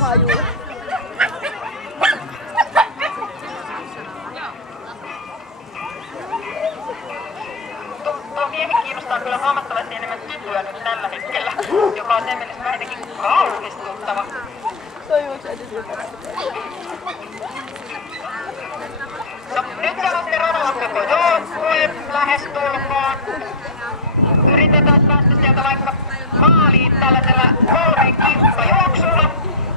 hajuun. Tuo miehi kiinnostaa kyllä huomattavasti enemmän tyttöä nyt tällä hetkellä, joka on sen mielessä vähintäänkin kauhistuttava. Toi juoksee tytöltä. No, nyt te olette radalla koko joukkue lähestulkoon. Yritetään päästä sieltä vaikka maaliin tällaisella 3 kimppajuoksulla.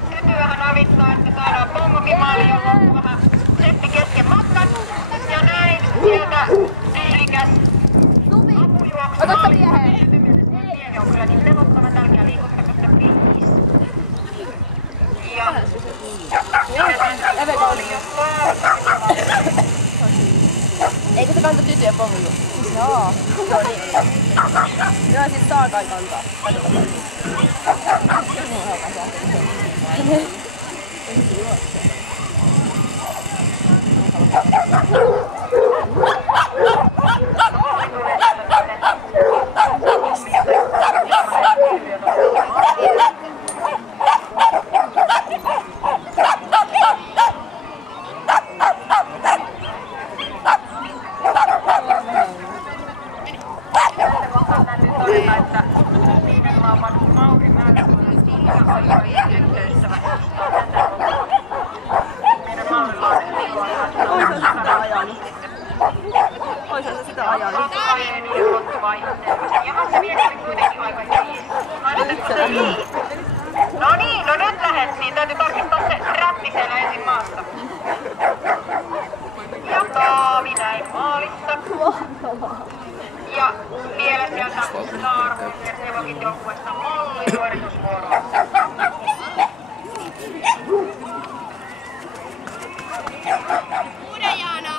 Tytöähän avittaa, että saadaan Pongokin maaliin, jolla on vähän seppi kesken matkan. Ja näin sieltä tyylikäs apujuoksu maaliin. Miehen on kyllä niin levottava, tälkää liikuttako sitä kriis. Ja eikö se kanta tyttöjen pommiin? Joo. Joo niin. Joo siis saa kai kantaa. Katsotaan. Oishan se sitä ajanut. No niin, no nyt lähdettiin. Täytyy tarkistaa se räppi siellä ensin maasta. Ja Taavi näin maalissa. Ja vielä sieltä Starbucks Evokit joukkueesta Molli suoritusvuoroon. Uuden Jaana!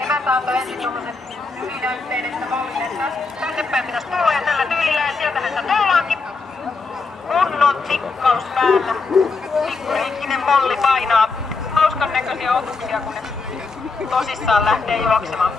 Emäntä antoi ensin tommoset ylinäytteen, että Mollille tänne päin pitäisi tulla ja tällä tyylillä ja sieltähän sitä tullaankin. Kunnon tsikkaus päällä. Pikkuriikkinen Molli painaa hauskan näköisiä otuksia, kun ne tosissaan lähtee juoksemaan.